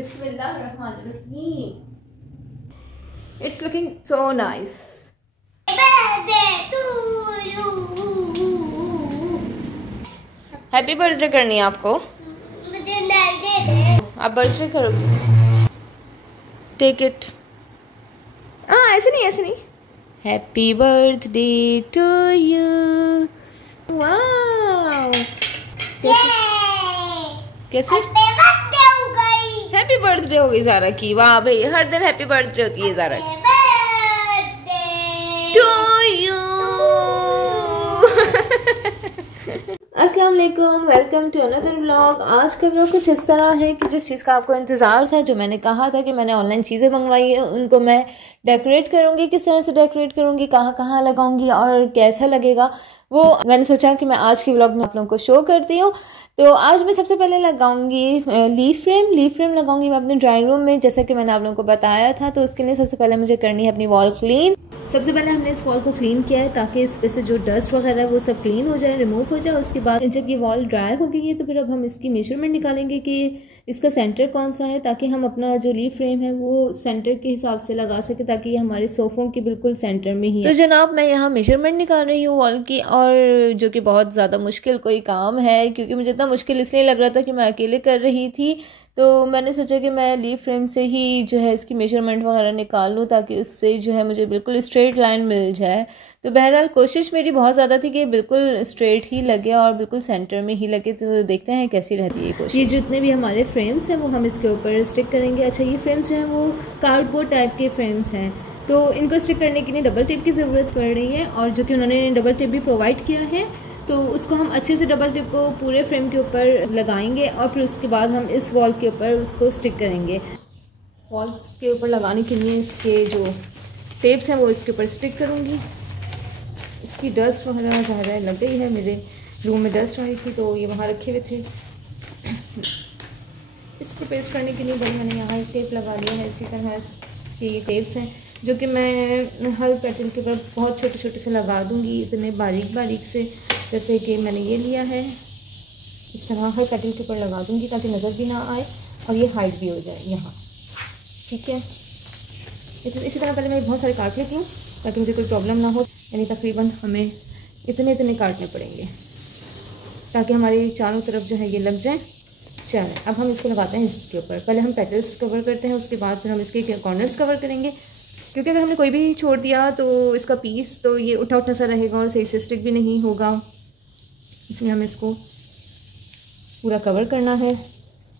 बिस्मिल्लाहिर्रहमानिर्रहीम। It's looking so nice. Happy birthday करनी है आपको। आप बर्थडे करोगे। Take it. ऐसे नहीं, ऐसे नहीं। Happy birthday to you. Wow, कैसे हैप्पी बर्थडे हो गई ज़ारा की। वाह भाई, हर दिन हैप्पी बर्थडे होती है ज़ारा की। To you. अस्सलाम वालेकुम, वेलकम टू अनदर व्लॉग। आज का व्लॉग कुछ इस तरह है कि जिस चीज़ का आपको इंतज़ार था, जो मैंने कहा था कि मैंने ऑनलाइन चीज़ें मंगवाई है, उनको मैं डेकोरेट करूँगी। किस तरह से डेकोरेट करूँगी, कहाँ कहाँ लगाऊंगी और कैसा लगेगा, वो मैंने सोचा कि मैं आज के व्लॉग में आप लोगों को शो करती हूँ। तो आज मैं सबसे पहले लगाऊंगी लीफ फ्रेम लगाऊंगी मैं अपने ड्राइंग रूम में, जैसा कि मैंने आप लोगों को बताया था। तो उसके लिए सबसे पहले मुझे करनी है अपनी वॉल क्लीन। सबसे पहले हमने इस वॉल को क्लीन किया है ताकि इस पे से जो डस्ट वगैरह है वो सब क्लीन हो जाए, रिमूव हो जाए। उसके बाद जब ये वॉल ड्राई हो गई है तो फिर अब हम इसकी मेजरमेंट निकालेंगे कि इसका सेंटर कौन सा है, ताकि हम अपना जो लीफ फ्रेम है वो सेंटर के हिसाब से लगा सके, ताकि ये हमारे सोफ़ों के बिल्कुल सेंटर में ही है। तो जनाब, मैं यहाँ मेजरमेंट निकाल रही हूँ वॉल की, और जो कि बहुत ज़्यादा मुश्किल कोई काम है, क्योंकि मुझे इतना मुश्किल इसलिए लग रहा था कि मैं अकेले कर रही थी। तो मैंने सोचा कि मैं लीफ फ्रेम से ही जो है इसकी मेजरमेंट वगैरह निकाल लूँ, ताकि उससे जो है मुझे बिल्कुल स्ट्रेट लाइन मिल जाए। तो बहरहाल कोशिश मेरी बहुत ज़्यादा थी कि बिल्कुल स्ट्रेट ही लगे और बिल्कुल सेंटर में ही लगे। तो देखते हैं कैसी रहती है कोशिश। ये जितने भी हमारे फ्रेम्स हैं वो हम इसके ऊपर स्टिक करेंगे। अच्छा, ये फ्रेम्स जो हैं वो कार्डबोर्ड टाइप के फ्रेम्स हैं, तो इनको स्टिक करने के लिए डबल टेप की ज़रूरत पड़ रही है, और जो कि उन्होंने डबल टेप भी प्रोवाइड किया है। तो उसको हम अच्छे से डबल टेप को पूरे फ्रेम के ऊपर लगाएंगे, और फिर उसके बाद हम इस वॉल के ऊपर उसको स्टिक करेंगे। वॉल्स के ऊपर लगाने के लिए इसके जो टेप्स हैं वो इसके ऊपर स्टिक करूँगी। इसकी डस्ट वगैरह ज़्यादा लग गई है, मेरे रूम में डस्ट आई थी तो ये वहाँ रखे हुए थे। इसको पेस्ट करने के लिए भाई मैंने यहाँ एक टेप लगा लिया है। इसी तरह इसके ये टेप्स हैं जो कि मैं हर पेटल के ऊपर बहुत छोटे छोटे से लगा दूँगी, इतने बारीक बारीक से, जैसे कि मैंने ये लिया है। इस तरह हर पेटल के ऊपर लगा दूँगी ताकि नज़र भी ना आए और ये हाइड भी हो जाए यहाँ। ठीक है, इसी तरह पहले मैं बहुत सारे काट लेती हूँ ताकि मुझे कोई प्रॉब्लम ना हो। यानी तकरीबन हमें इतने काटने पड़ेंगे ताकि हमारे चारों तरफ जो है ये लग जाए। चलें, अब हम इसको लगाते हैं इसके ऊपर। पहले हम पेटल्स कवर करते हैं, उसके बाद फिर हम इसके कॉर्नर्स कवर करेंगे, क्योंकि अगर हमने कोई भी छोड़ दिया तो इसका पीस तो ये उठा सा रहेगा और सही से स्टिक भी नहीं होगा। इसलिए हमें इसको पूरा कवर करना है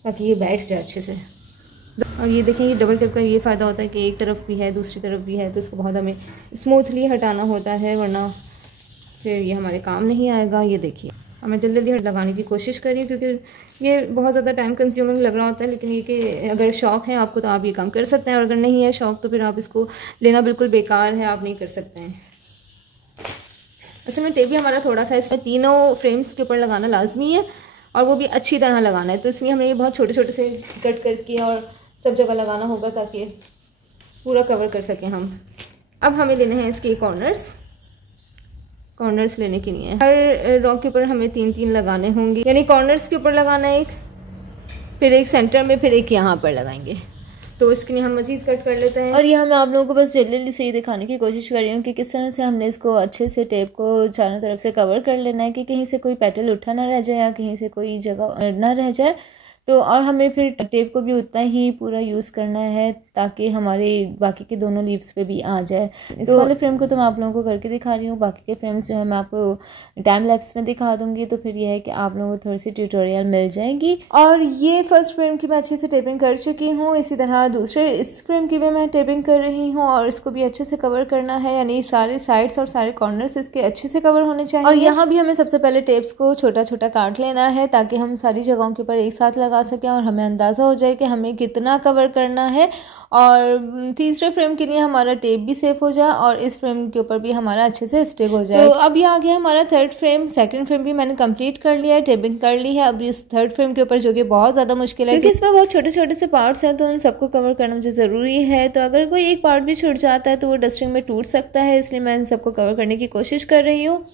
ताकि ये बैठ जाए अच्छे से। और ये देखें, ये डबल टेप का ये फ़ायदा होता है कि एक तरफ भी है दूसरी तरफ भी है, तो इसको बहुत हमें स्मूथली हटाना होता है, वरना फिर ये हमारे काम नहीं आएगा। ये देखिए, हमें जल्दी जल्दी लगाने की कोशिश करिए, क्योंकि ये बहुत ज़्यादा टाइम कंज्यूमिंग लग रहा होता है। लेकिन ये कि अगर शौक़ है आपको तो आप ये काम कर सकते हैं, और अगर नहीं है शौक़ तो फिर आप इसको लेना बिल्कुल बेकार है, आप नहीं कर सकते हैं। असल में टेप भी हमारा थोड़ा सा इसमें तीनों फ्रेम्स के ऊपर लगाना लाजमी है, और वो भी अच्छी तरह लगाना है। तो इसलिए हमें ये बहुत छोटे छोटे से कट करके और सब जगह लगाना होगा ताकि पूरा कवर कर सकें हम। अब हमें लेने हैं इसके कॉर्नर्स लेने के लिए हर रॉ के ऊपर हमें 3 लगाने होंगे, यानी कॉर्नर्स के ऊपर लगाना है एक, फिर एक सेंटर में, फिर एक यहाँ पर लगाएंगे। तो इसके लिए हम मज़ीद कट कर लेते हैं। और यहाँ मैं आप लोगों को बस जल्दी से ये दिखाने की कोशिश कर रही हूँ कि किस तरह से हमने इसको अच्छे से टेप को चारों तरफ से कवर कर लेना है, कि कहीं से कोई पेटल उठा ना रह जाए या कहीं से कोई जगह ना रह जाए। तो और हमें फिर टेप को भी उतना ही पूरा यूज़ करना है ताकि हमारे बाकी के दोनों लीव्स पे भी आ जाए। इस वाले फ्रेम को तो मैं आप लोगों को करके दिखा रही हूँ, बाकी के फ्रेम्स जो है मैं आपको टाइम लैप्स में दिखा दूंगी। तो फिर यह है कि आप लोगों को थोड़ी सी ट्यूटोरियल मिल जाएगी। और ये फर्स्ट फ्रेम की मैं अच्छे से टेपिंग कर चुकी हूँ। इसी तरह दूसरे इस फ्रेम की भी मैं टेपिंग कर रही हूँ, और इसको भी अच्छे से कवर करना है, यानी सारे साइड्स और सारे कॉर्नर्स इसके अच्छे से कवर होने चाहिए। और यहाँ भी हमें सबसे पहले टेप्स को छोटा छोटा काट लेना है ताकि हम सारी जगहों के ऊपर एक साथ लगा सकें और हमें अंदाज़ा हो जाए कि हमें कितना कवर करना है। और तीसरे फ्रेम के लिए हमारा टेप भी सेफ हो जाए और इस फ्रेम के ऊपर भी हमारा अच्छे से स्टिक हो जाए। तो अब ये आ गया हमारा थर्ड फ्रेम। सेकंड फ्रेम भी मैंने कंप्लीट कर लिया है, टेपिंग कर ली है। अब इस थर्ड फ्रेम के ऊपर जो कि बहुत ज़्यादा मुश्किल है, क्योंकि इसमें बहुत छोटे छोटे से पार्ट्स हैं, तो उन सबको कवर करना मुझे ज़रूरी है। तो अगर कोई एक पार्ट भी छूट जाता है तो वो डस्टिंग में टूट सकता है, इसलिए मैं इन सबको कवर करने की कोशिश कर रही हूँ।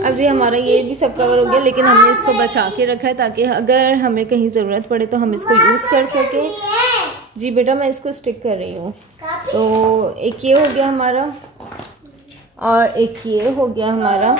अब ये हमारा ये भी सब कवर हो गया, लेकिन हमने इसको बचा के रखा है ताकि अगर हमें कहीं ज़रूरत पड़े तो हम इसको यूज़ कर सकें। जी बेटा मैं इसको स्टिक कर रही हूँ। तो एक ये हो गया हमारा, और एक ये हो गया हमारा,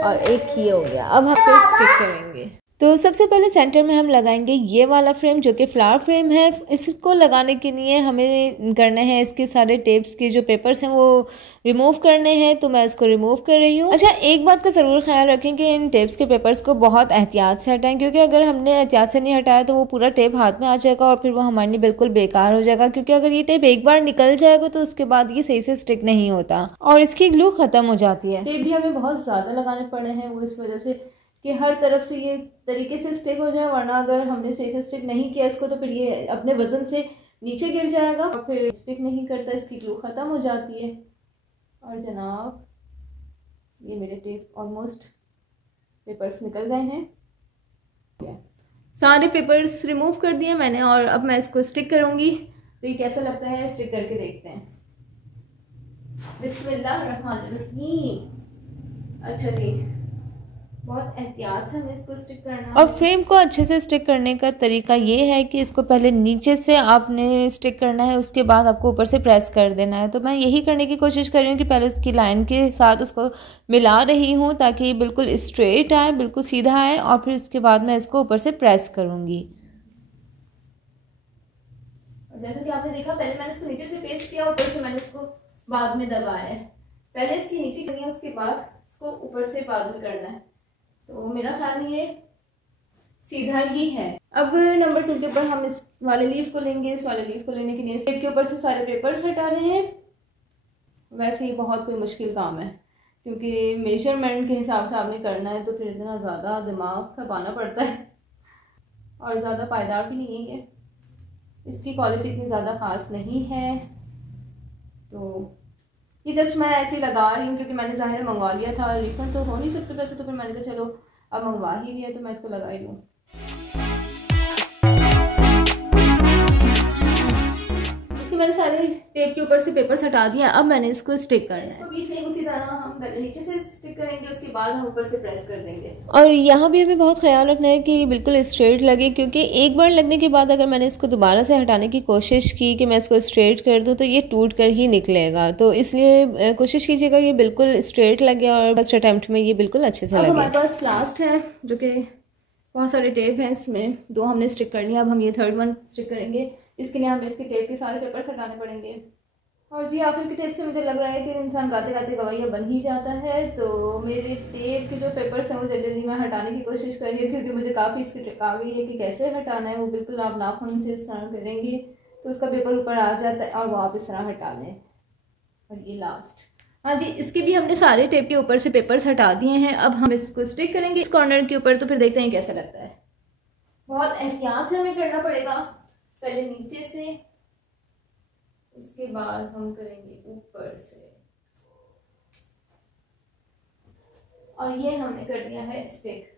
और एक ये हो गया। अब हम इसको स्टिक करेंगे। तो सबसे पहले सेंटर में हम लगाएंगे ये वाला फ्रेम जो कि फ्लावर फ्रेम है। इसको लगाने के लिए हमें करना है इसके सारे टेप्स के जो पेपर्स हैं वो रिमूव करने हैं, तो मैं इसको रिमूव कर रही हूँ। अच्छा, एक बात का ज़रूर ख्याल रखें कि इन टेप्स के पेपर्स को बहुत एहतियात से हटाएं, क्योंकि अगर हमने एहतियात से नहीं हटाया तो वो पूरा टेप हाथ में आ जाएगा और फिर वो हमारे लिए बिल्कुल बेकार हो जाएगा। क्योंकि अगर ये टेप एक बार निकल जाएगा तो उसके बाद ये सही से स्टिक नहीं होता और इसकी ग्लू ख़त्म हो जाती है। टेप भी हमें बहुत ज़्यादा लगाने पड़े हैं, वो इस वजह से कि हर तरफ से ये तरीके से स्टिक हो जाए, वरना अगर हमने सही से स्टिक नहीं किया इसको तो फिर ये अपने वजन से नीचे गिर जाएगा और फिर स्टिक नहीं करता, इसकी ग्लू ख़त्म हो जाती है। और जनाब ये मेरे टेप ऑलमोस्ट पेपर्स निकल गए हैं। सारे पेपर्स रिमूव कर दिए मैंने और अब मैं इसको स्टिक करूँगी। तो ये कैसा लगता है स्टिक करके देखते हैं। बिस्मिल्लाहिर्रहमानिर्रहीम। अच्छा जी, बहुत एहतियात से हमें इसको स्टिक करना है। और फ्रेम को अच्छे से स्टिक करने का तरीका ये है कि इसको पहले नीचे से आपने स्टिक करना है, उसके बाद आपको ऊपर से प्रेस कर देना है। तो मैं यही करने की कोशिश कर रही हूँ कि पहले उसकी लाइन के साथ उसको मिला रही हूँ ताकि ये बिल्कुल स्ट्रेट आए, बिल्कुल सीधा आए, और फिर उसके बाद मैं इसको ऊपर से प्रेस करूँगी। जैसे कि आपने देखा पहले मैंने इसको नीचे से पेस्ट किया, ऊपर से मैंने इसको बाद में दबाया है। पहले इसकी नीचे करनी है, उसके बाद इसको ऊपर से बाद में करना है। तो मेरा ख्याल ये सीधा ही है। अब नंबर 2 के ऊपर हम इस वाले लीफ को लेंगे। इस वाले लीफ को लेने के लिए टेप के ऊपर से सारे पेपर्स हटा रहे हैं। वैसे ही बहुत कोई मुश्किल काम है क्योंकि मेजरमेंट के हिसाब से आपने करना है, तो फिर इतना ज़्यादा दिमाग खपाना पड़ता है और ज़्यादा पायदार भी नहीं है। इसकी क्वालिटी इतनी ज़्यादा ख़ास नहीं है, तो ये जस्ट मैं ऐसे ही लगा रही हूँ क्योंकि मैंने ज़ाहिर मंगवा लिया था। रिफंड तो हो नहीं सकते वैसे, तो फिर मैंने कहा चलो अब मंगवा ही लिया तो मैं इसको लगा ही लूँ। इसके मैंने सारे टेप के ऊपर से पेपर्स हटा दिए। अब मैंने इसको स्टिक करना है। इसको भी सेम उसी तरह हम पहले नीचे से स्टिक करेंगे, उसके बाद हम ऊपर से प्रेस कर देंगे। और यहाँ भी हमें बहुत ख्याल रखना है कि बिल्कुल स्ट्रेट लगे, क्योंकि एक बार लगने के बाद अगर मैंने इसको दोबारा से हटाने की कोशिश की कि मैं इसको स्ट्रेट कर दूँ तो ये टूट कर ही निकलेगा। तो इसलिए कोशिश कीजिएगा कि बिल्कुल स्ट्रेट लगे और फर्स्ट अटैम्प्ट में ये बिल्कुल अच्छे से लगे। हमारे पास लास्ट है जो कि बहुत सारे टेप हैं, इसमें 2 हमने स्टिक कर लिया। अब हम ये 3rd वन स्टिक करेंगे। इसके लिए हमें इसके टेप के सारे पेपर्स हटाने पड़ेंगे। और जी आखिर के टेप से मुझे लग रहा है कि इंसान गाते गाते गवैया बन ही जाता है। तो मेरे टेप के जो पेपर्स हैं वो जल्दी मैं हटाने की कोशिश कर रही हूँ क्योंकि मुझे काफ़ी इसकी ट्रिक आ गई है कि कैसे हटाना है। वो बिल्कुल आप नाखून से इस तरह करेंगे तो उसका पेपर ऊपर आ जाता है और वो आप इस तरह हटा लें। और ये लास्ट, हाँ जी, इसके भी हमने सारे टेप के ऊपर से पेपर्स हटा दिए हैं। अब हम इसको स्टिक करेंगे इस कॉर्नर के ऊपर, तो फिर देखते हैं कैसा लगता है। बहुत एहतियात से हमें करना पड़ेगा, पहले नीचे से, उसके बाद हम करेंगे ऊपर से। और ये हमने कर दिया है स्टिक।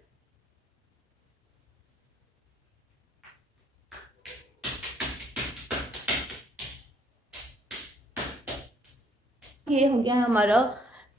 ये हो गया हमारा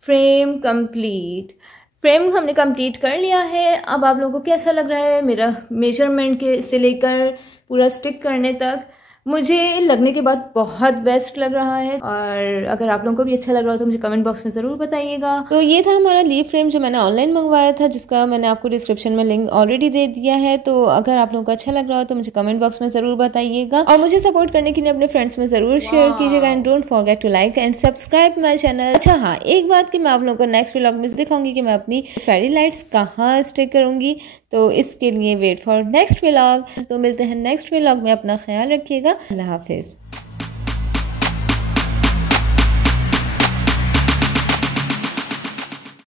फ्रेम कंप्लीट। फ्रेम हमने कंप्लीट कर लिया है। अब आप लोगों को कैसा लग रहा है मेरा मेजरमेंट के से लेकर पूरा स्टिक करने तक? मुझे लगने के बाद बहुत बेस्ट लग रहा है। और अगर आप लोगों को भी अच्छा लग रहा हो तो मुझे कमेंट बॉक्स में ज़रूर बताइएगा। तो ये था हमारा लीफ फ्रेम जो मैंने ऑनलाइन मंगवाया था, जिसका मैंने आपको डिस्क्रिप्शन में लिंक ऑलरेडी दे दिया है। तो अगर आप लोगों को अच्छा लग रहा हो तो मुझे कमेंट बॉक्स में ज़रूर बताइएगा और मुझे सपोर्ट करने के लिए अपने फ्रेंड्स में ज़रूर शेयर कीजिएगा। And don't forget to like and subscribe my channel. अच्छा हाँ, एक बात कि मैं आप लोगों को नेक्स्ट व्लॉग में दिखाऊंगी कि मैं अपनी फेरी लाइट्स कहाँ स्टिक करूँगी, तो इसके लिए वेट फॉर नेक्स्ट व्लॉग। तो मिलते हैं नेक्स्ट व्लॉग में। अपना ख्याल रखिएगा। अल्लाह हाफिज़।